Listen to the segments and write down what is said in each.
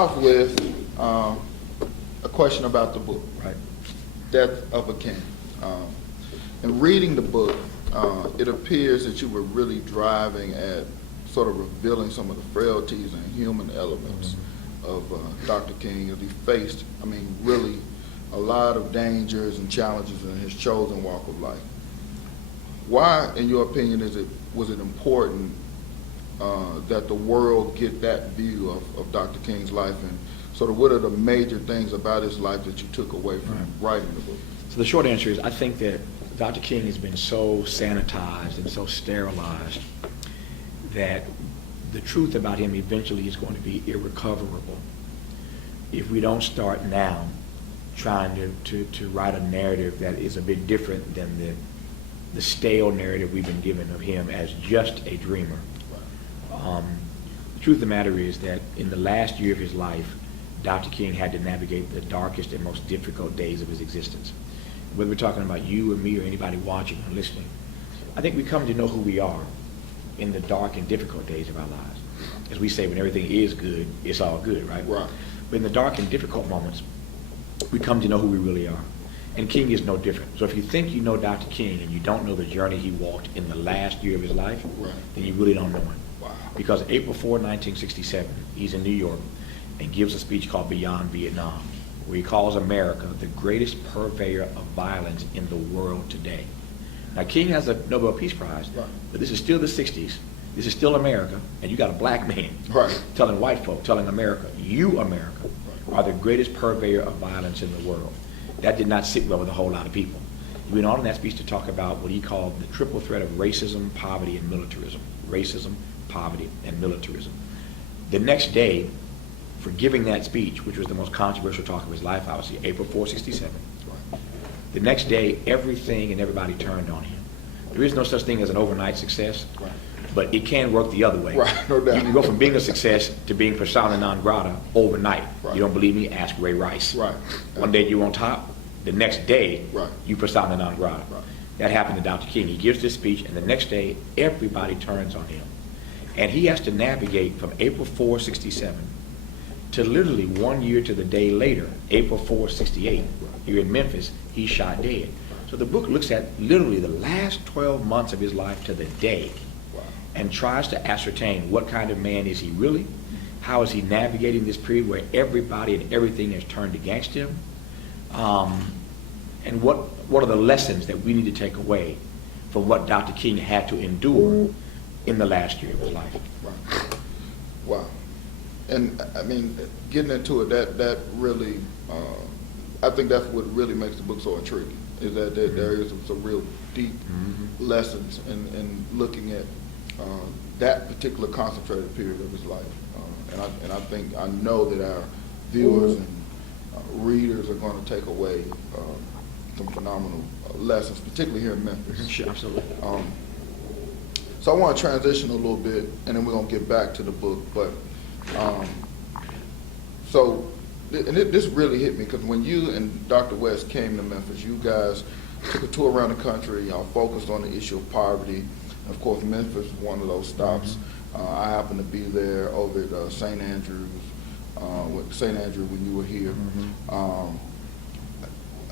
off with a question about the book, Right. Death of a King. In reading the book, it appears that you were really driving at sort of revealing some of the frailties and human elements of Dr. King as he faced, really a lot of dangers and challenges in his chosen walk of life. Why, in your opinion, was it important that the world get that view of Dr. King's life, and sort of what are the major things about his life that you took away from writing the book? So the short answer is I think that Dr. King has been so sanitized and so sterilized that the truth about him eventually is going to be irrecoverable if we don't start now trying to write a narrative that is a bit different than the stale narrative we've been given of him as just a dreamer. The truth of the matter is that in the last year of his life, Dr. King had to navigate the darkest and most difficult days of his existence. Whether we're talking about you or me or anybody watching or listening, I think we come to know who we are in the dark and difficult days of our lives. As we say, when everything is good, it's all good, right? Right. But in the dark and difficult moments, we come to know who we really are. And King is no different. So if you think you know Dr. King and you don't know the journey he walked in the last year of his life, then you really don't know him. Wow. Because April 4, 1967, he's in New York and gives a speech called Beyond Vietnam, where he calls America the greatest purveyor of violence in the world today. Now, King has a Nobel Peace Prize, but this is still the 60s. This is still America, and you got a black man telling white folk, telling America, you, America, are the greatest purveyor of violence in the world. That did not sit well with a whole lot of people. He went on in that speech to talk about what he called the triple threat of racism, poverty, and militarism. Racism, poverty, and militarism. The next day, for giving that speech, which was the most controversial talk of his life, obviously, April 4, 67, the next day, everything and everybody turned on him. There is no such thing as an overnight success, but it can work the other way. No doubt. You can go from being a success to being persona non grata overnight. You don't believe me? Ask Ray Rice. One day you're on top, the next day you persona non grata. That happened to Dr. King. He gives this speech, and the next day everybody turns on him. And he has to navigate from April 4, 67 to literally 1 year to the day later, April 4, 68, here in Memphis, he's shot dead. So the book looks at literally the last 12 months of his life to the day and tries to ascertain what kind of man is he really, how is he navigating this period where everybody and everything has turned against him, and what are the lessons that we need to take away from what Dr. King had to endure in the last year of his life. Wow. And getting into it, that really, I think that's what really makes the book so intriguing, is that there is some real deep lessons in looking at that particular concentrated period of his life. And I know that our viewers and readers are going to take away some phenomenal lessons, particularly here in Memphis. Sure, absolutely. So I want to transition a little bit, and then we're going to get back to the book. But this really hit me, because when you and Dr. West came to Memphis, you guys took a tour around the country. Y'all focused on the issue of poverty. Of course, Memphis was one of those stops. I happened to be there over at St. Andrews, when you were here.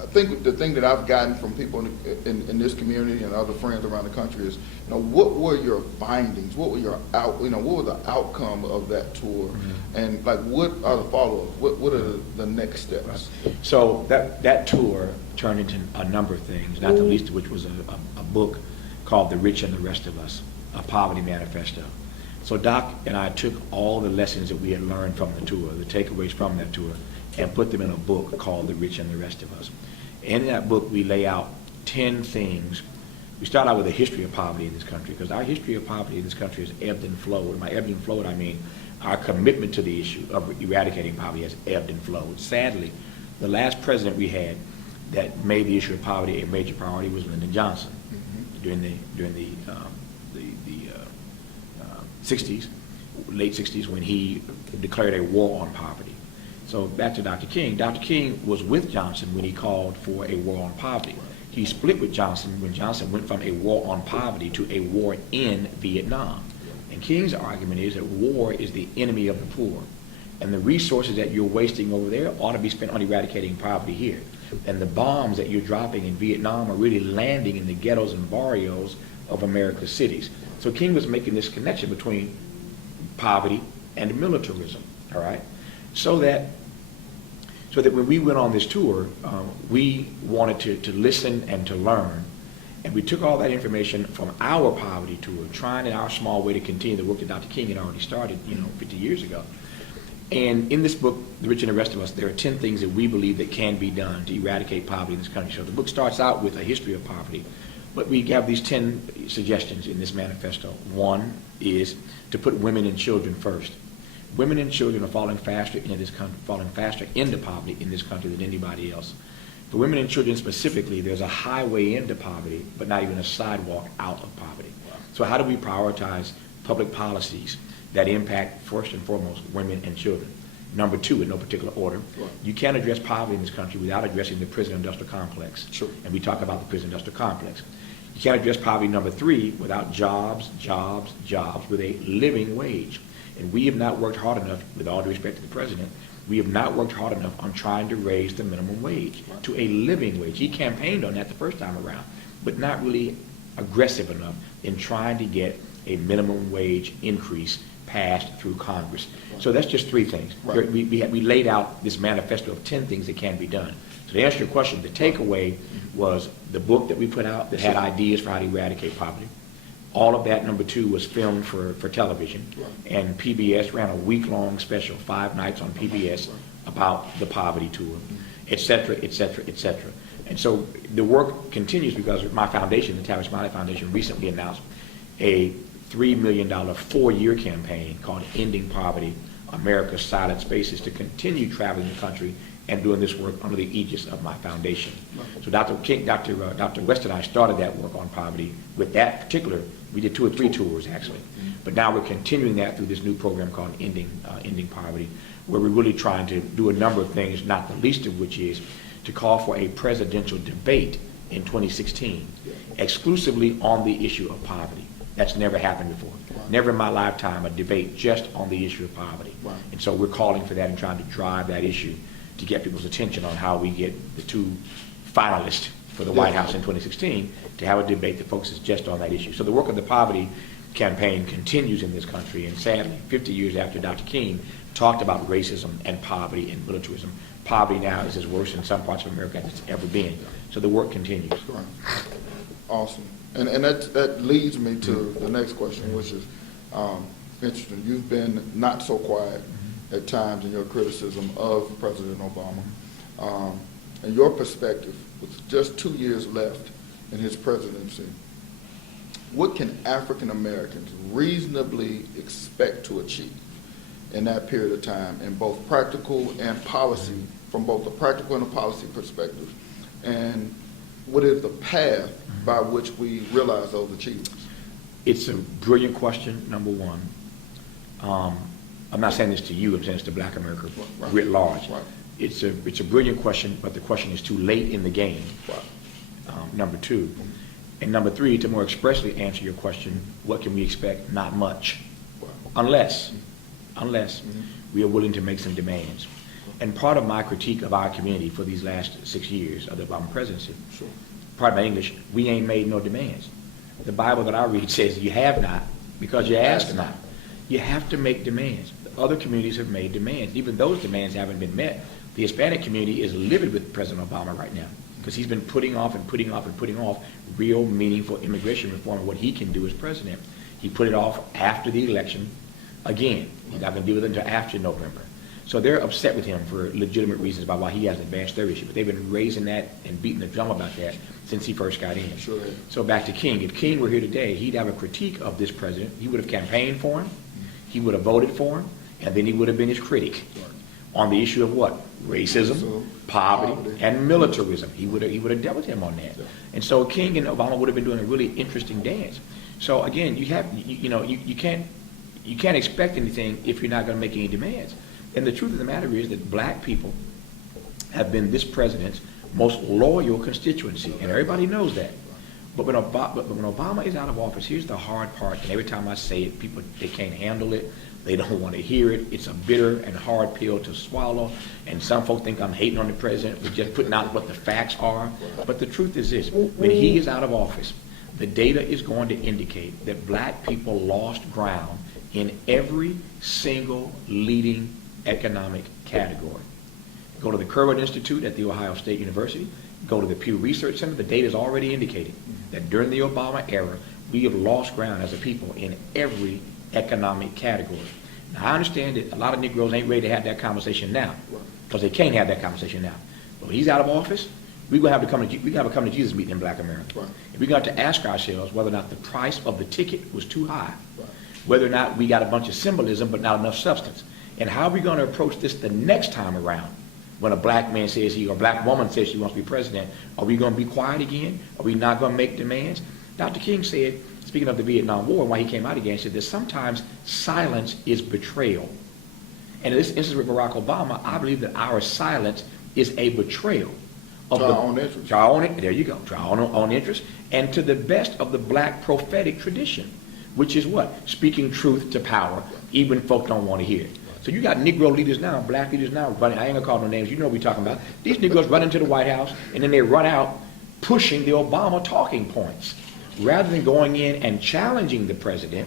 I think the thing that I've gotten from people in this community and other friends around the country is, what were your findings? What were what was the outcome of that tour? And what are the follow-ups? What are the next steps? So that tour turned into a number of things, not the least of which was a book called The Rich and the Rest of Us, a poverty manifesto. So Doc and I took all the lessons that we had learned from the tour, the takeaways from that tour, and put them in a book called The Rich and the Rest of Us. In that book, we lay out 10 things. We start out with a history of poverty in this country, because our history of poverty in this country has ebbed and flowed. By ebbed and flowed, I mean our commitment to the issue of eradicating poverty has ebbed and flowed. Sadly, the last president we had that made the issue of poverty a major priority was Lyndon Johnson during the 60s, late 60s, when he declared a war on poverty. So back to Dr. King. Dr. King was with Johnson when he called for a war on poverty. He split with Johnson when Johnson went from a war on poverty to a war in Vietnam. And King's argument is that war is the enemy of the poor. And the resources that you're wasting over there ought to be spent on eradicating poverty here. And the bombs that you're dropping in Vietnam are really landing in the ghettos and barrios of America's cities. So King was making this connection between poverty and militarism, all right? So that when we went on this tour, we wanted to listen and to learn. And we took all that information from our poverty tour, trying in our small way to continue the work that Dr. King had already started, 50 years ago. And in this book, The Rich and the Rest of Us, there are 10 things that we believe that can be done to eradicate poverty in this country. So the book starts out with a history of poverty, but we have these 10 suggestions in this manifesto. One is to put women and children first. Women and children are falling faster into poverty in this country than anybody else. For women and children specifically, there's a highway into poverty, but not even a sidewalk out of poverty. So how do we prioritize public policies that impact, first and foremost, women and children? Number two, in no particular order, you can't address poverty in this country without addressing the prison-industrial complex. Sure. And we talk about the prison-industrial complex. You can't address poverty, number three, without jobs with a living wage. And we have not worked hard enough, with all due respect to the president, we have not worked hard enough on trying to raise the minimum wage to a living wage. He campaigned on that the first time around, but not really aggressive enough in trying to get a minimum wage increase passed through Congress. So that's just three things. Right. We laid out this manifesto of 10 things that can be done. So to answer your question, the takeaway was the book that we put out that had ideas for how to eradicate poverty. All of that, number two, was filmed for television. Right. And PBS ran a week-long special, 5 nights on PBS, about the poverty tour, et cetera, et cetera, et cetera. And so the work continues because my foundation, the Tavis Smiley Foundation, recently announced a $3 million 4-year campaign called Ending Poverty, America's Silent Spaces, to continue traveling the country and doing this work under the aegis of my foundation. So Dr. West and I started that work on poverty with that particular, we did 2 or 3 tours actually, but now we're continuing that through this new program called Ending Poverty, where we're really trying to do a number of things, not the least of which is to call for a presidential debate in 2016, exclusively on the issue of poverty. That's never happened before. Right. Never in my lifetime a debate just on the issue of poverty. Right. And so we're calling for that and trying to drive that issue to get people's attention on how we get the 2 finalists for the White House in 2016 to have a debate that focuses just on that issue. So the work of the poverty campaign continues in this country, and sadly, 50 years after Dr. King talked about racism and poverty and militarism, poverty now is as worse in some parts of America as it's ever been. So the work continues. Right. Awesome. And that leads me to the next question, which is interesting. You've been not so quiet at times in your criticism of President Obama. And your perspective, with just 2 years left in his presidency, what can African Americans reasonably expect to achieve in that period of time in both practical and policy, from both the practical and the policy perspective? And what is the path by which we realize those achievements? It's a brilliant question, number one. I'm not saying this to you, I'm saying this to Black America writ large. Right. It's a brilliant question, but the question is too late in the game, number two. And number three, to more expressly answer your question, what can we expect? Not much. Unless we are willing to make some demands. And part of my critique of our community for these last 6 years of the Obama presidency, pardon my English, we ain't made no demands. The Bible that I read says you have not because you ask not. You have to make demands. The other communities have made demands. Even those demands haven't been met. The Hispanic community is livid with President Obama right now because he's been putting off real meaningful immigration reform and what he can do as president. He put it off after the election again. He's not going to deal with it until after November. So they're upset with him for legitimate reasons about why he hasn't advanced their issue. But they've been raising that and beating the drum about that since he first got in. Sure. So back to King. If King were here today, he'd have a critique of this president. He would have campaigned for him. He would have voted for him. And then he would have been his critic on the issue of what? Racism, poverty, and militarism. He would have dealt with him on that. Yeah. And so King and Obama would have been doing a really interesting dance. So again, you can't expect anything if you're not going to make any demands. And the truth of the matter is that Black people have been this president's most loyal constituency, and everybody knows that. But when Obama is out of office, here's the hard part, and every time I say it, people, they can't handle it. They don't want to hear it. It's a bitter and hard pill to swallow. And some folks think I'm hating on the president for just putting out what the facts are. But the truth is this: when he is out of office, the data is going to indicate that black people lost ground in every single leading economic category. Go to the Kirwan Institute at The Ohio State University. Go to the Pew Research Center. The data is already indicating that during the Obama era, we have lost ground as a people in every economic category. Now, I understand that a lot of Negroes ain't ready to have that conversation now, because they can't have that conversation now. But when he's out of office, we're going to have to come to Jesus meeting in black America. Right. And we're going to have to ask ourselves whether or not the price of the ticket was too high, Right. whether or not we got a bunch of symbolism but not enough substance. And how are we going to approach this the next time around when a black man says or a black woman says she wants to be president? Are we going to be quiet again? Are we not going to make demands? Dr. King said, speaking of the Vietnam War, why he came out again, he said that sometimes silence is betrayal. And in this instance with Barack Obama, I believe that our silence is a betrayal of our own interest. To our own, there you go, to our own interest, and to the best of the black prophetic tradition, which is what? Speaking truth to power, even folk don't want to hear it. So you got Negro leaders now, black leaders now, running, I ain't gonna call no names, you know what we're talking about. These Negroes run into the White House, and then they run out pushing the Obama talking points, rather than going in and challenging the president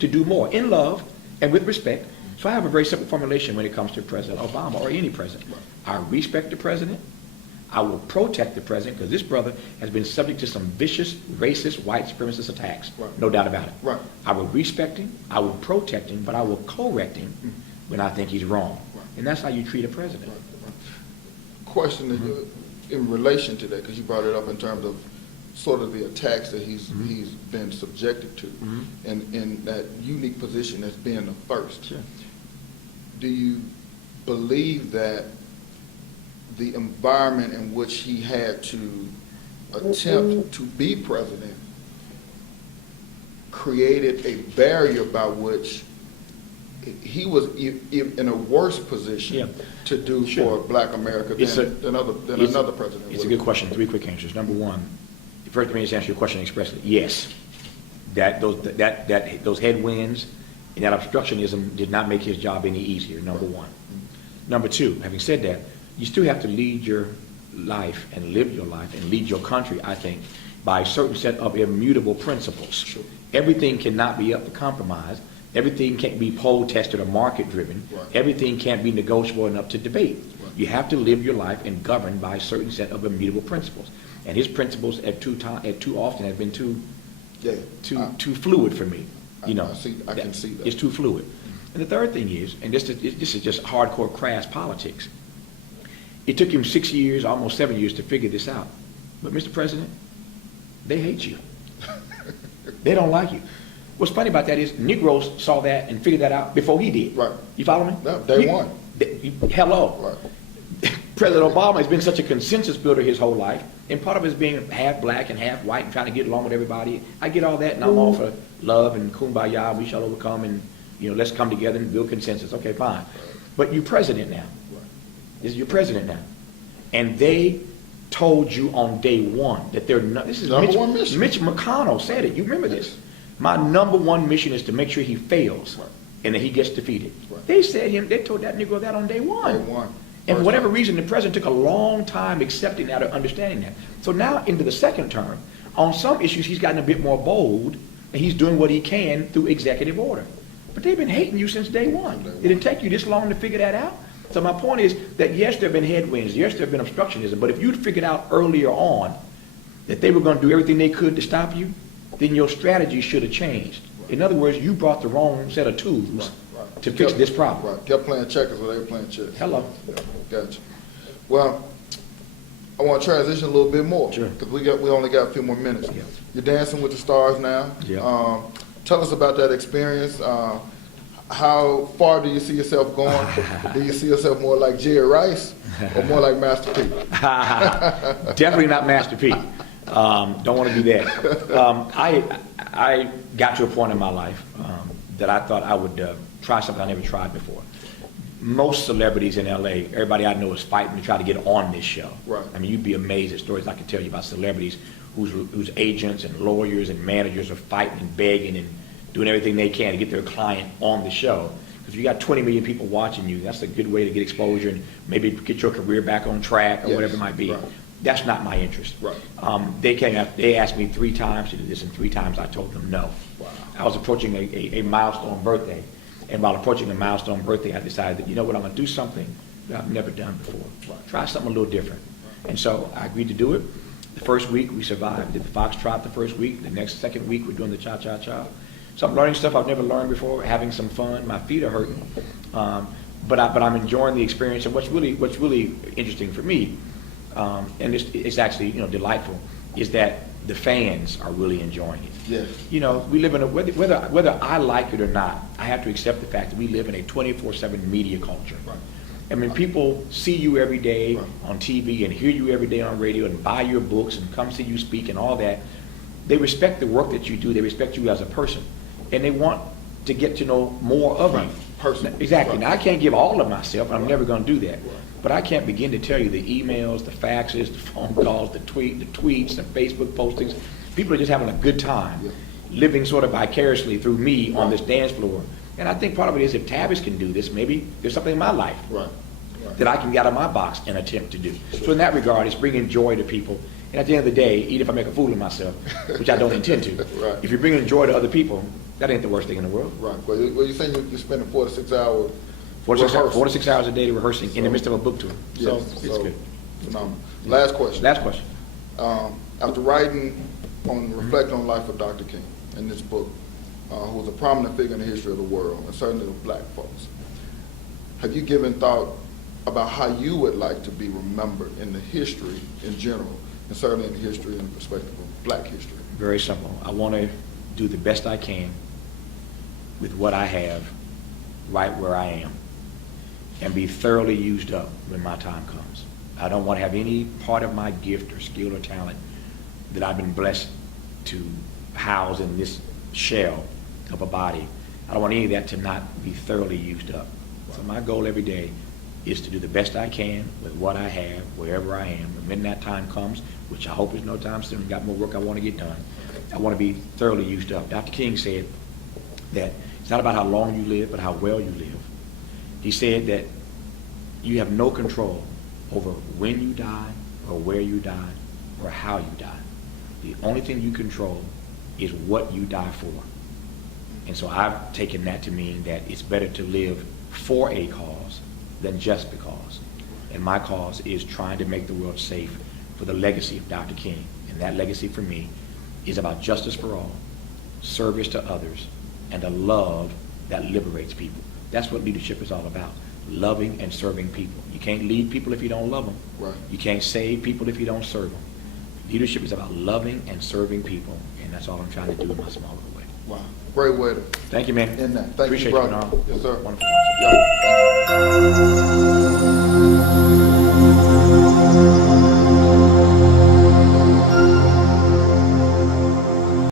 to do more, in love and with respect. So I have a very simple formulation when it comes to President Obama or any president. I respect the president. I will protect the president, because this brother has been subject to some vicious, racist, white supremacist attacks. Right. No doubt about it. Right. I will respect him, I will protect him, but I will correct him when I think he's wrong. Right. And that's how you treat a president. Right. Question in relation to that, because you brought it up in terms of sort of the attacks that he's been subjected to, and in that unique position as being the first. Sure. Do you believe that the environment in which he had to attempt to be president created a barrier by which he was in a worse position to do for Black America than another president? It's a good question. 3 quick answers. Number one, first, let me just answer your question expressly. Yes, those headwinds and that obstructionism did not make his job any easier. Number one. Number two, having said that, you still have to lead your life and live your life and lead your country, I think, by a certain set of immutable principles. Sure. Everything cannot be up to compromise. Everything can't be poll tested or market driven. Right. Everything can't be negotiable and up to debate. Right. You have to live your life and govern by a certain set of immutable principles. And his principles at too often have been too fluid for me. I can see that. It's too fluid. And the third thing is, and this is just hardcore crass politics. It took him 6 years, almost 7 years to figure this out. But Mr. President, they hate you. They don't like you. What's funny about that is Negroes saw that and figured that out before he did. Right. You follow me? No, day one. Hello. Right. President Obama has been such a consensus builder his whole life, and part of it is being half black and half white and trying to get along with everybody. I get all that, and I'm all for love and kumbaya, we shall overcome, and let's come together and build consensus. Okay, fine. But you're president now. This is your president now. And they told you on day one that they're not, this is number one mission. Mitch McConnell said it. You remember this. My number one mission is to make sure he fails and that he gets defeated. Right. They told that Negro that on day one. Day one. And for whatever reason, the president took a long time accepting that or understanding that. So now into the second term, on some issues he's gotten a bit more bold, and he's doing what he can through executive order. But they've been hating you since day one. Did it take you this long to figure that out? So my point is that yes, there have been headwinds, yes, there have been obstructionism, but if you'd figured out earlier on that they were going to do everything they could to stop you, then your strategy should have changed. In other words, you brought the wrong set of tools to fix this problem. Right. Kept playing checkers while they were playing chess. Hello. Yeah, gotcha. Well, I want to transition a little bit more. Sure. Because we only got a few more minutes. Yeah. You're Dancing with the Stars now. Yeah. Tell us about that experience. How far do you see yourself going? Do you see yourself more like Jerry Rice or more like Master P? Definitely not Master P. Don't want to do that. I got to a point in my life that I thought I would try something I never tried before. Most celebrities in LA, everybody I know is fighting to try to get on this show. Right. I mean, you'd be amazed at stories I could tell you about celebrities whose agents and lawyers and managers are fighting and begging and doing everything they can to get their client on the show. Because if you got 20 million people watching you, that's a good way to get exposure and maybe get your career back on track or whatever it might be. Right. That's not my interest. Right. They asked me 3 times to do this, and 3 times I told them no. Wow. I was approaching a milestone birthday, and while approaching a milestone birthday, I decided that, you know what, I'm going to do something that I've never done before. Right. Try something a little different. And so I agreed to do it. The first week we survived. Did the foxtrot the first week. The second week we're doing the cha-cha-cha. So I'm learning stuff I've never learned before, having some fun. My feet are hurting, but I'm enjoying the experience. And what's really interesting for me, and it's actually delightful, is that the fans are really enjoying it. Yes. We live in whether I like it or not, I have to accept the fact that we live in a 24/7 media culture. Right. I mean, people see you every day Right. on TV and hear you every day on radio and buy your books and come see you speak and all that. They respect the work that you do. They respect you as a person, and they want to get to know more of Right. you. Person. Exactly. Right. Now, I can't give all of myself, and I'm Right. never going to do that. Right. But I can't begin to tell you the emails, the faxes, the phone calls, the tweets, the Facebook postings. People are just having a good time, Yeah. living sort of vicariously through me on Right. this dance floor. And I think part of it is if Tavis can do this, maybe there's something in my life Right. Right. that I can get out of my box and attempt to do. So in that regard, it's bringing joy to people. And at the end of the day, even if I make a fool of myself, which I don't intend to, Right. if you're bringing joy to other people, that ain't the worst thing in the world. Right. Well, you're saying you're spending 4 to 6 hours 4 rehearsing. to 6 hours a day rehearsing in the So- midst of a book tour. So Yes. it's good. Phenomenal. Last question. Last question. After writing reflecting on the life of Dr. King in this book, who was a prominent figure in the history of the world, and certainly of black folks, have you given thought about how you would like to be remembered in the history in general, and certainly in the history and the perspective of black history? Very simple. I want to do the best I can with what I have right where I am and be thoroughly used up when my time comes. I don't want to have any part of my gift or skill or talent that I've been blessed to house in this shell of a body. I don't want any of that to not be thoroughly used up. So my goal every day is to do the best I can with what I have, wherever I am. And when that time comes, which I hope is no time soon, I've got more work I want to get done, I want to be thoroughly used up. Dr. King said that it's not about how long you live, but how well you live. He said that you have no control over when you die or where you die or how you die. The only thing you control is what you die for. And so I've taken that to mean that it's better to live for a cause than just because. And my cause is trying to make the world safe for the legacy of Dr. King. And that legacy for me is about justice for all, service to others, and a love that liberates people. That's what leadership is all about, loving and serving people. You can't lead people if you don't love them. Right. You can't save people if you don't serve them. Leadership is about loving and serving people, and that's all I'm trying to do in my small little way. Wow. Great way to Thank you, man. end that. Thank Appreciate you, brother. Bernal. Yes, sir. Wonderful. Yeah.